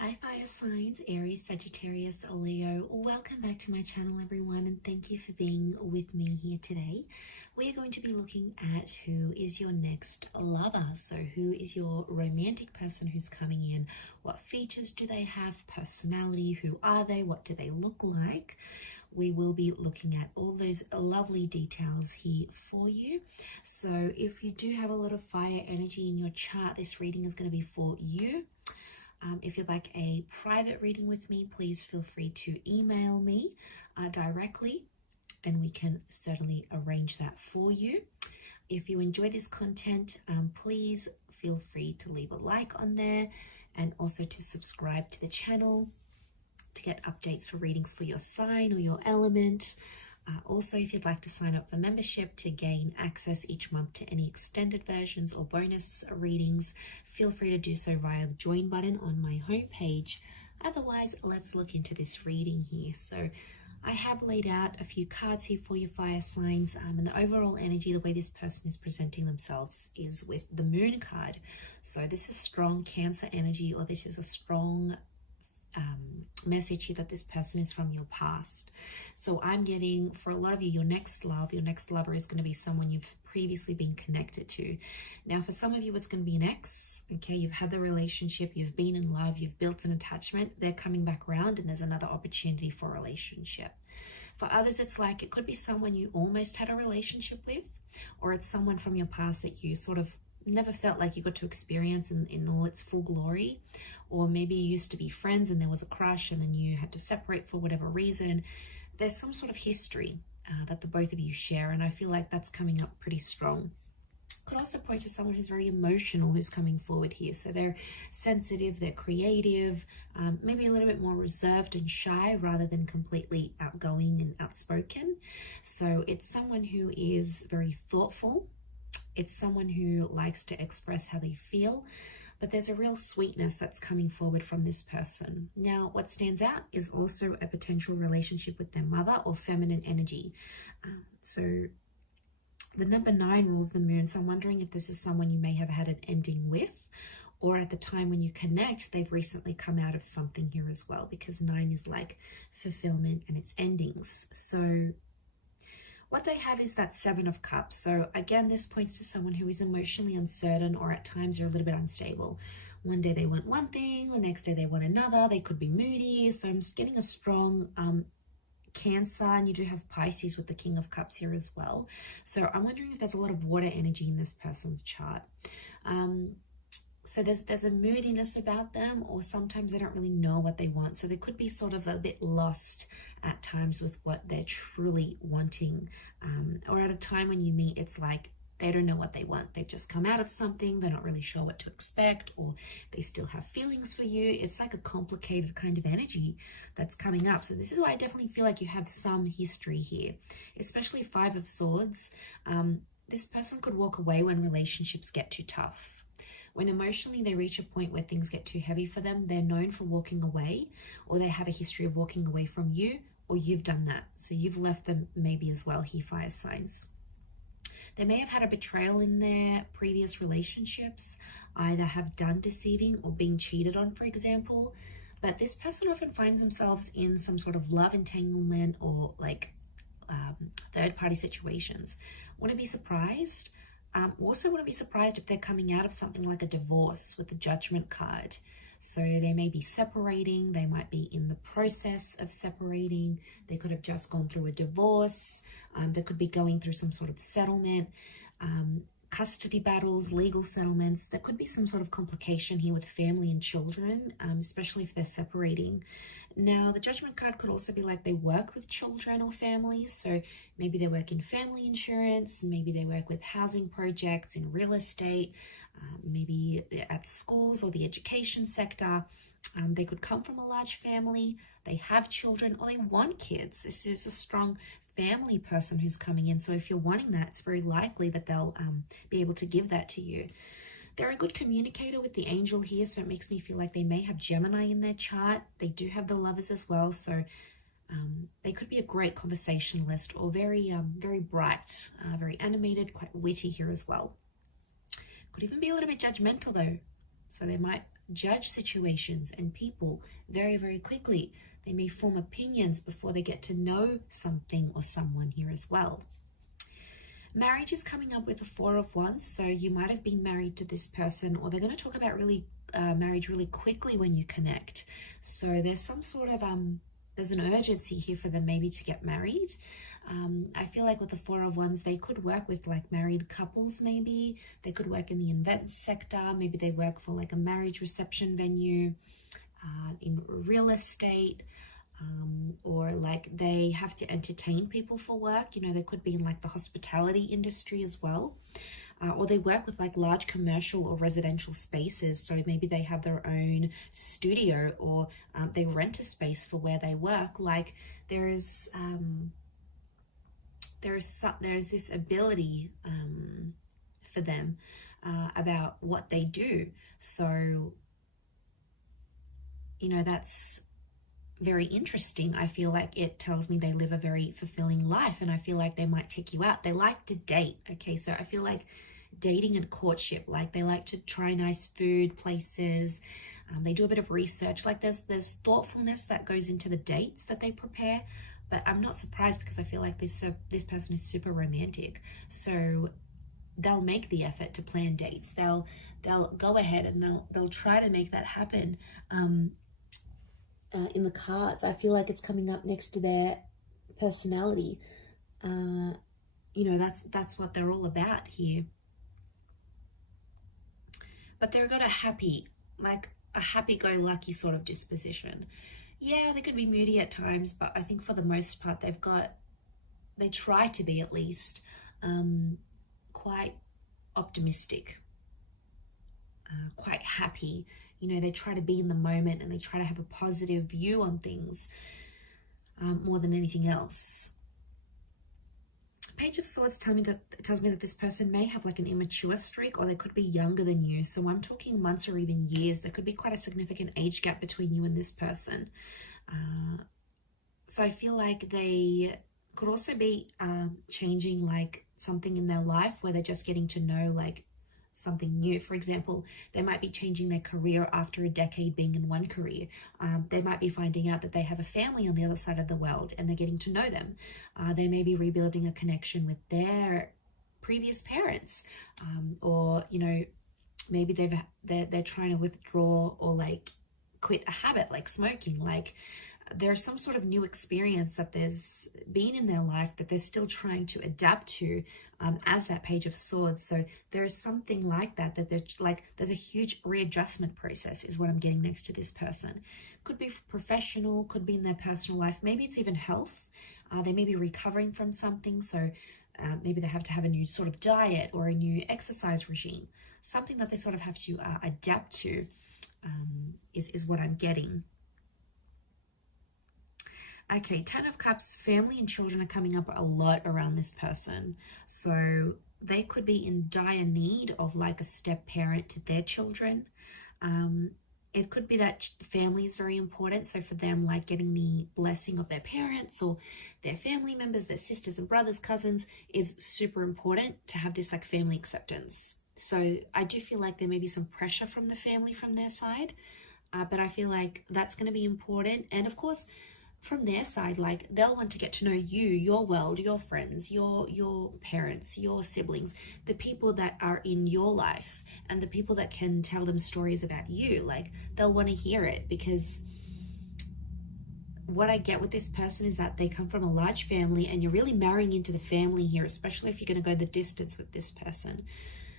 Hi fire signs, Aries, Sagittarius, Leo. Welcome back to my channel everyone, and thank you for being with me here today. We are going to be looking at who is your next lover. So who is your romantic person who's coming in? What features do they have? Personality, who are they? What do they look like? We will be looking at all those lovely details here for you. So if you do have a lot of fire energy in your chart, this reading is going to be for you. If you'd like a private reading with me, please feel free to email me directly, and we can certainly arrange that for you. If you enjoy this content, please feel free to leave a like on there and also to subscribe to the channel to get updates for readings for your sign or your element. Also, if you'd like to sign up for membership to gain access each month to any extended versions or bonus readings, feel free to do so via the join button on my homepage. Otherwise, let's look into this reading here. So I have laid out a few cards here for your fire signs, and the overall energy, the way this person is presenting themselves is with the moon card. So this is strong Cancer energy, or this is a strong message here that this person is from your past. So I'm getting, for a lot of you, your next lover is going to be someone you've previously been connected to. Now for some of you it's going to be an ex. Okay, you've had the relationship, you've been in love, you've built an attachment, they're coming back around and there's another opportunity for a relationship. For others, it's like it could be someone you almost had a relationship with, or it's someone from your past that you sort of never felt like you got to experience in all its full glory. Or maybe you used to be friends and there was a crush and then you had to separate for whatever reason. There's some sort of history that the both of you share, and I feel like that's coming up pretty strong. Could also point to someone who's very emotional who's coming forward here. So they're sensitive, they're creative, maybe a little bit more reserved and shy rather than completely outgoing and outspoken. So it's someone who is very thoughtful. It's someone who likes to express how they feel, but there's a real sweetness that's coming forward from this person. Now, what stands out is also a potential relationship with their mother or feminine energy. So the number 9 rules the moon, so I'm wondering if this is someone you may have had an ending with, or at the time when you connect, they've recently come out of something here as well, because 9 is like fulfillment and its endings. So what they have is that 7 of Cups. So again, this points to someone who is emotionally uncertain, or at times are a little bit unstable. One day they want one thing, the next day they want another. They could be moody. So I'm getting a strong Cancer, and you do have Pisces with the King of Cups here as well. So I'm wondering if there's a lot of water energy in this person's chart. So there's a moodiness about them, or sometimes they don't really know what they want. So they could be sort of a bit lost at times with what they're truly wanting. Or at a time when you meet, it's like they don't know what they want. They've just come out of something. They're not really sure what to expect, or they still have feelings for you. It's like a complicated kind of energy that's coming up. So this is why I definitely feel like you have some history here, especially 5 of Swords. This person could walk away when relationships get too tough. When emotionally they reach a point where things get too heavy for them, they're known for walking away, or they have a history of walking away from you, or you've done that. So you've left them maybe as well here, fire signs. They may have had a betrayal in their previous relationships, either have done deceiving or been cheated on, for example. But this person often finds themselves in some sort of love entanglement or like third-party situations. Wouldn't be surprised. Also wouldn't be surprised if they're coming out of something like a divorce with the Judgment card. So they may be separating, they might be in the process of separating, they could have just gone through a divorce, they could be going through some sort of settlement, custody battles, legal settlements. There could be some sort of complication here with family and children, especially if they're separating. Now, the Judgment card could also be like they work with children or families. So maybe they work in family insurance, maybe they work with housing projects, in real estate, maybe at schools or the education sector. They could come from a large family, they have children, or they want kids. This is a strong family person who's coming in. So if you're wanting that, it's very likely that they'll be able to give that to you. They're a good communicator with the angel here, so it makes me feel like they may have Gemini in their chart. They do have the Lovers as well, so they could be a great conversationalist, or very bright, very animated, quite witty here as well. Could even be a little bit judgmental though. So they might judge situations and people very, very quickly. They may form opinions before they get to know something or someone here as well. Marriage is coming up with the Four of Wands, so you might have been married to this person, or they're going to talk about marriage really quickly when you connect. So there's some sort of there's an urgency here for them maybe to get married. I feel like with the Four of Wands, they could work with like married couples maybe. They could work in the events sector. Maybe they work for like a marriage reception venue, in real estate, or like they have to entertain people for work. You know, they could be in like the hospitality industry as well. Or they work with like large commercial or residential spaces. So maybe they have their own studio, or they rent a space for where they work. Like there's this ability for them about what they do. So, you know, that's very interesting. I feel like it tells me they live a very fulfilling life, and I feel like they might take you out. They like to date. Okay, so I feel like dating and courtship, like they like to try nice food places. They do a bit of research. Like there's thoughtfulness that goes into the dates that they prepare. But I'm not surprised, because I feel like this person is super romantic. So they'll make the effort to plan dates. They'll go ahead and they'll try to make that happen. In the cards, I feel like it's coming up next to their personality. You know, that's what they're all about here. But they've got a happy-go-lucky sort of disposition. Yeah, they could be moody at times, but I think for the most part, they try to be at least quite optimistic, quite happy. You know, they try to be in the moment, and they try to have a positive view on things more than anything else. Page of Swords tells me that this person may have like an immature streak, or they could be younger than you. So I'm talking months or even years. There could be quite a significant age gap between you and this person. So I feel like they could also be changing like something in their life, where they're just getting to know like something new. For example, they might be changing their career after a decade being in one career. They might be finding out that they have a family on the other side of the world, and they're getting to know them. They may be rebuilding a connection with their previous parents, or you know, maybe they're trying to withdraw or like quit a habit like smoking. Like there's some sort of new experience that there's been in their life that they're still trying to adapt to, as that Page of Swords. So there is something like that there's a huge readjustment process is what I'm getting next to this person. Could be professional, could be in their personal life. Maybe it's even health. They may be recovering from something. So maybe they have to have a new sort of diet or a new exercise regime. Something that they sort of have to adapt to is what I'm getting. Okay, Ten of Cups, family and children are coming up a lot around this person. So they could be in dire need of like a step parent to their children. It could be that family is very important. So for them, like getting the blessing of their parents or their family members, their sisters and brothers, cousins, is super important to have this like family acceptance. So I do feel like there may be some pressure from the family from their side, but I feel like that's going to be important. And of course, from their side, like they'll want to get to know you, your world, your friends, your parents, your siblings, the people that are in your life, and the people that can tell them stories about you. Like they'll want to hear it, because what I get with this person is that they come from a large family, and you're really marrying into the family here, especially if you're going to go the distance with this person.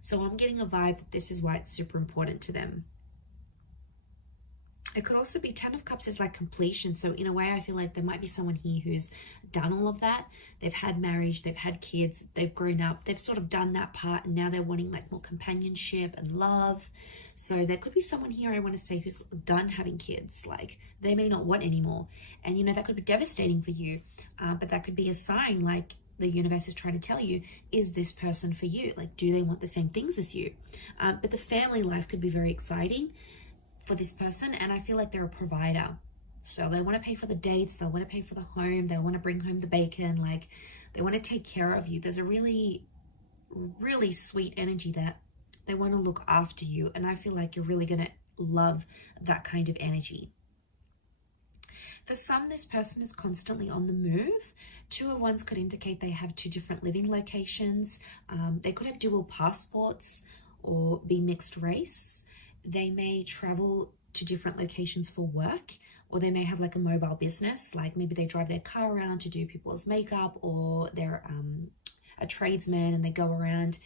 So I'm getting a vibe that this is why it's super important to them. It could also be Ten of Cups is like completion. So in a way, I feel like there might be someone here who's done all of that. They've had marriage, they've had kids, they've grown up, they've sort of done that part, and now they're wanting like more companionship and love. So there could be someone here, I want to say, who's done having kids. Like they may not want anymore. And you know, that could be devastating for you, but that could be a sign like the universe is trying to tell you, is this person for you? Like, do they want the same things as you? But the family life could be very exciting for this person, and I feel like they're a provider. So they want to pay for the dates, they want to pay for the home, they want to bring home the bacon, like they want to take care of you. There's a really, really sweet energy that They want to look after you. And I feel like you're really going to love that kind of energy. For some, this person is constantly on the move. 2 of Wands could indicate they have 2 different living locations. They could have dual passports or be mixed race. They may travel to different locations for work, or they may have like a mobile business, like maybe they drive their car around to do people's makeup, or they're a tradesman and they go around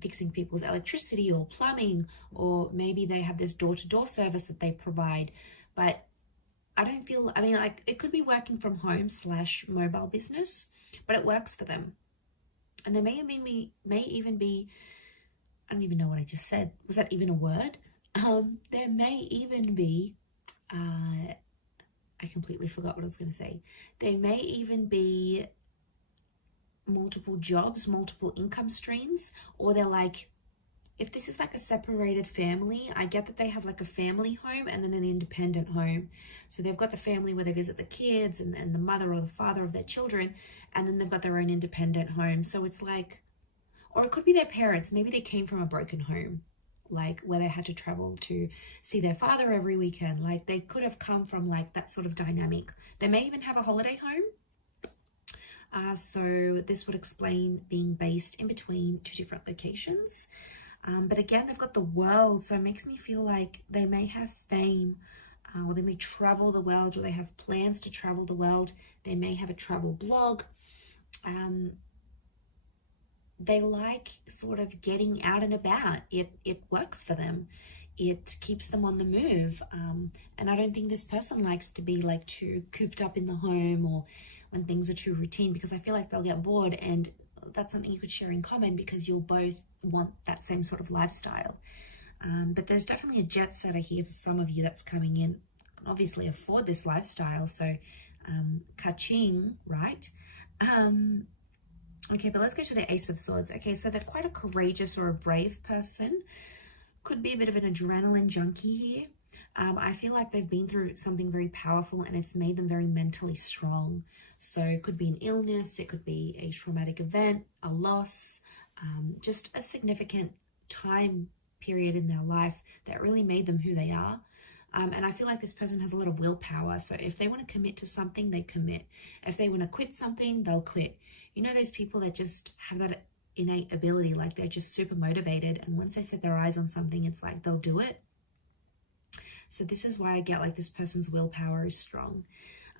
fixing people's electricity or plumbing, or maybe they have this door-to-door service that they provide. But I mean, like it could be working from home / mobile business, but it works for them. And there may even be, I don't even know what I just said. Was that even a word? There may even be, I completely forgot what I was going to say. There may even be multiple jobs, multiple income streams, or they're like, if this is like a separated family, I get that they have like a family home and then an independent home. So they've got the family where they visit the kids and the mother or the father of their children, and then they've got their own independent home. So it's like, or it could be their parents. Maybe they came from a broken home, like where they had to travel to see their father every weekend. Like they could have come from like that sort of dynamic. They may even have a holiday home. So this would explain being based in between 2 different locations. But again, they've got the world, so it makes me feel like they may have fame, or they may travel the world, or they have plans to travel the world. They may have a travel blog. They like sort of getting out and about. It works for them. It keeps them on the move. And I don't think this person likes to be like too cooped up in the home, or when things are too routine, because I feel like they'll get bored. And that's something you could share in common, because you'll both want that same sort of lifestyle. But there's definitely a jet setter here for some of you that's coming in, can obviously afford this lifestyle. So ka-ching, right? Okay, but let's go to the Ace of Swords. Okay, so they're quite a courageous or a brave person. Could be a bit of an adrenaline junkie here. I feel like they've been through something very powerful and it's made them very mentally strong. So it could be an illness, it could be a traumatic event, a loss, just a significant time period in their life that really made them who they are. And I feel like this person has a lot of willpower. So if they want to commit to something, they commit. If they want to quit something, they'll quit. You know, those people that just have that innate ability, like they're just super motivated. And once they set their eyes on something, it's like they'll do it. So this is why I get like this person's willpower is strong.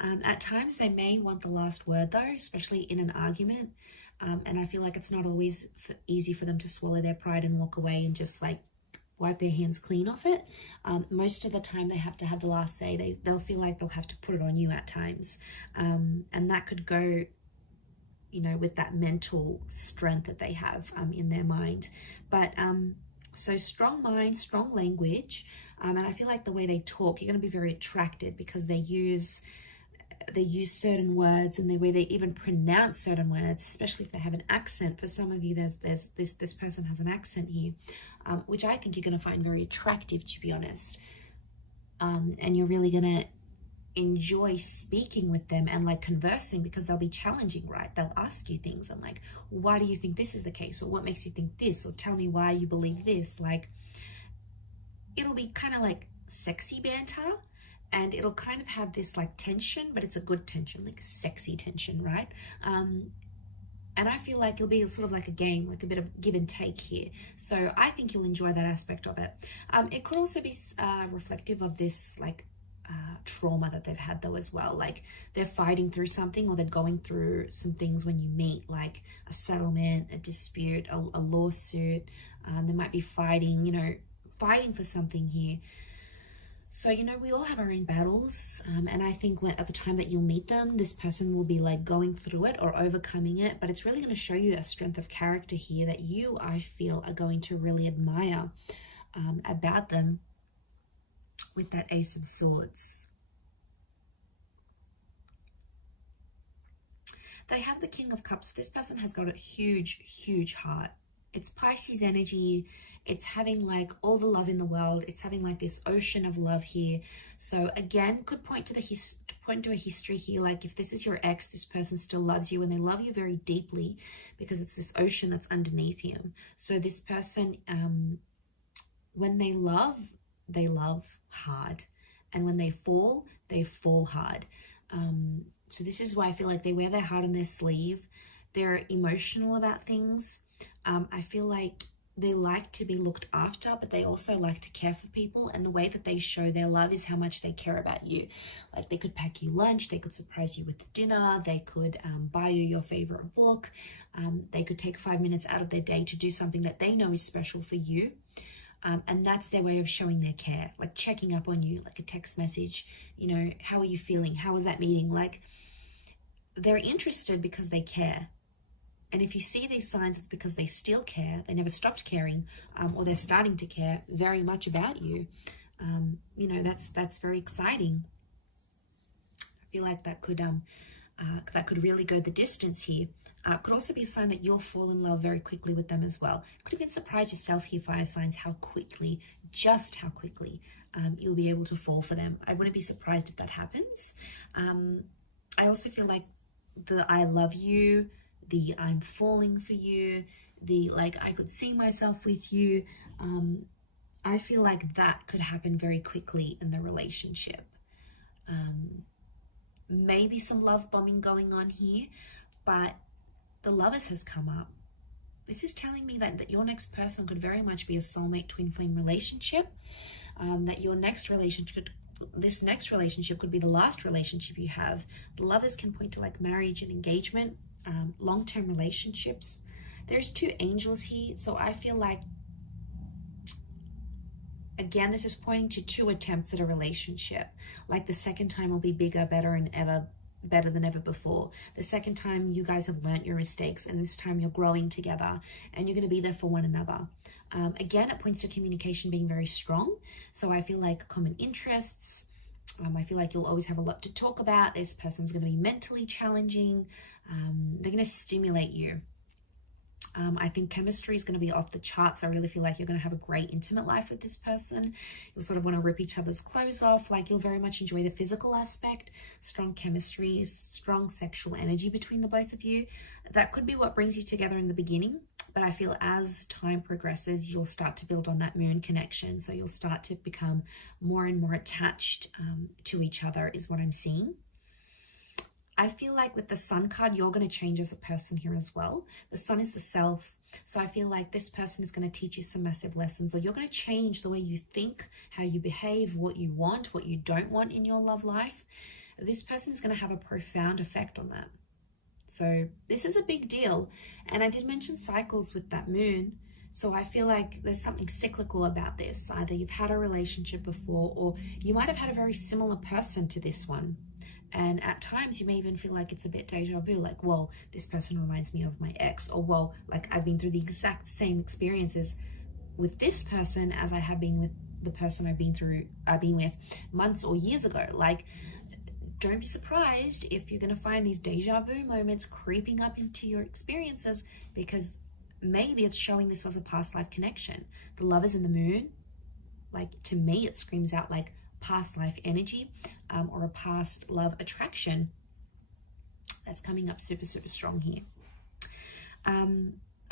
At times they may want the last word though, especially in an argument. And I feel like it's not always easy for them to swallow their pride and walk away and just like wipe their hands clean off it. Most of the time they have to have the last say. They'll feel like they'll have to put it on you at times. And that could go, you know, with that mental strength that they have in their mind. But so strong mind, strong language. And I feel like the way they talk, you're going to be very attracted because they use certain words, and the way they even pronounce certain words, especially if they have an accent. For some of you, this person has an accent here, which I think you're going to find very attractive, to be honest. And you're really going to enjoy speaking with them and like conversing, because they'll be challenging, right? They'll ask you things and like, why do you think this is the case? Or what makes you think this? Or tell me why you believe this. Like, it'll be kind of like sexy banter. And it'll kind of have this like tension, but it's a good tension, like a sexy tension, right? And I feel like it'll be sort of like a game, like a bit of give and take here. So I think you'll enjoy that aspect of it. It could also be reflective of this like trauma that they've had though as well. Like they're fighting through something, or they're going through some things when you meet, like a settlement, a dispute, a lawsuit. They might be fighting, you know, fighting for something here. So, you know, we all have our own battles. And I think at the time that you'll meet them, this person will be like going through it or overcoming it. But it's really going to show you a strength of character here that you, I feel, are going to really admire about them with that Ace of Swords. They have the King of Cups. This person has got a huge, huge heart. It's Pisces energy. It's having like all the love in the world. It's having like this ocean of love here. So again, could point to a history here. Like if this is your ex, this person still loves you and they love you very deeply because it's this ocean that's underneath him. So this person, when they love hard. And when they fall hard. So this is why I feel like they wear their heart on their sleeve. They're emotional about things. I feel like they like to be looked after, but they also like to care for people. And the way that they show their love is how much they care about you. Like they could pack you lunch, they could surprise you with dinner, they could buy you your favorite book. They could take 5 minutes out of their day to do something that they know is special for you. And that's their way of showing their care, like checking up on you, like a text message, you know, how are you feeling? How was that meeting? Like they're interested because they care. And if you see these signs, it's because they still care. They never stopped caring, or they're starting to care very much about you. You know, that's very exciting. I feel like that could really go the distance here. Could also be a sign that you'll fall in love very quickly with them as well. Could even surprise yourself here, fire signs, just how quickly you'll be able to fall for them. I wouldn't be surprised if that happens. I also feel like the I love you, the I'm falling for you, the like I could see myself with you. I feel like that could happen very quickly in the relationship. Maybe some love bombing going on here, but the Lovers has come up. This is telling me that your next person could very much be a soulmate twin flame relationship. That your next relationship, this next relationship could be the last relationship you have. The Lovers can point to like marriage and engagement, long-term relationships. There's 2 angels here, so I feel like, again, this is pointing to 2 attempts at a relationship. Like the second time will be bigger, better than ever before. The second time you guys have learnt your mistakes, and this time you're growing together and you're going to be there for one another. Again, it points to communication being very strong. So I feel like common interests. I feel like you'll always have a lot to talk about. This person's going to be mentally challenging. They're going to stimulate you. I think chemistry is going to be off the charts. I really feel like you're going to have a great intimate life with this person. You'll sort of want to rip each other's clothes off. Like you'll very much enjoy the physical aspect, strong chemistry, strong sexual energy between the both of you. That could be what brings you together in the beginning. But I feel as time progresses, you'll start to build on that moon connection. So you'll start to become more and more attached to each other is what I'm seeing. I feel like with the Sun card, you're going to change as a person here as well. The Sun is the self. So I feel like this person is going to teach you some massive lessons, or you're going to change the way you think, how you behave, what you want, what you don't want in your love life. This person is going to have a profound effect on that. So this is a big deal. And I did mention cycles with that moon. So I feel like there's something cyclical about this. Either you've had a relationship before, or you might have had a very similar person to this one. And at times you may even feel like it's a bit deja vu, like, well, this person reminds me of my ex, or well, like I've been through the exact same experiences with this person as I have been with the person I've been with months or years ago. Like, don't be surprised if you're going to find these deja vu moments creeping up into your experiences, because maybe it's showing this was a past life connection. The Lovers in the moon, like to me, it screams out like past life energy, or a past love attraction that's coming up super, super strong here.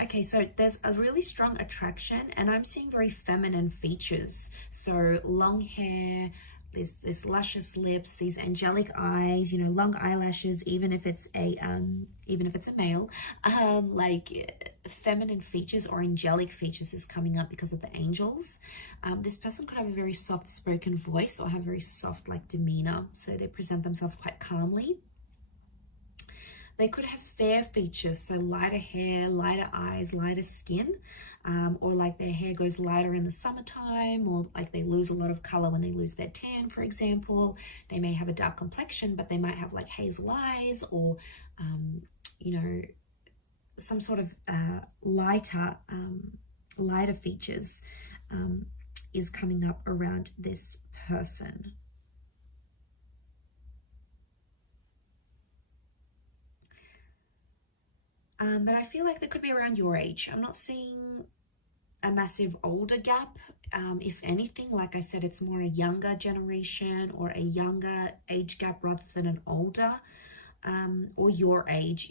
Okay, so there's a really strong attraction, and I'm seeing very feminine features. So long hair, this luscious lips, these angelic eyes, you know, long eyelashes, even if it's a male, like feminine features or angelic features is coming up because of the angels. This person could have a very soft spoken voice or have very soft like demeanor, so they present themselves quite calmly. They could have fair features, so lighter hair, lighter eyes, lighter skin, or like their hair goes lighter in the summertime, or like they lose a lot of color when they lose their tan, for example. They may have a dark complexion, but they might have like hazel eyes, or, you know, some sort of lighter features is coming up around this person. But I feel like they could be around your age. I'm not seeing a massive older gap. If anything, like I said, it's more a younger generation or a younger age gap rather than an older, or your age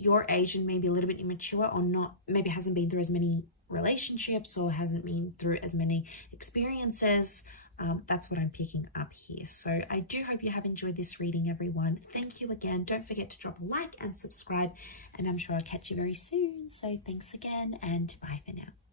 and maybe a little bit immature, or not, maybe hasn't been through as many relationships or hasn't been through as many experiences. That's what I'm picking up here. So I do hope you have enjoyed this reading, everyone. Thank you again. Don't forget to drop a like and subscribe, and I'm sure I'll catch you very soon. So thanks again, and bye for now.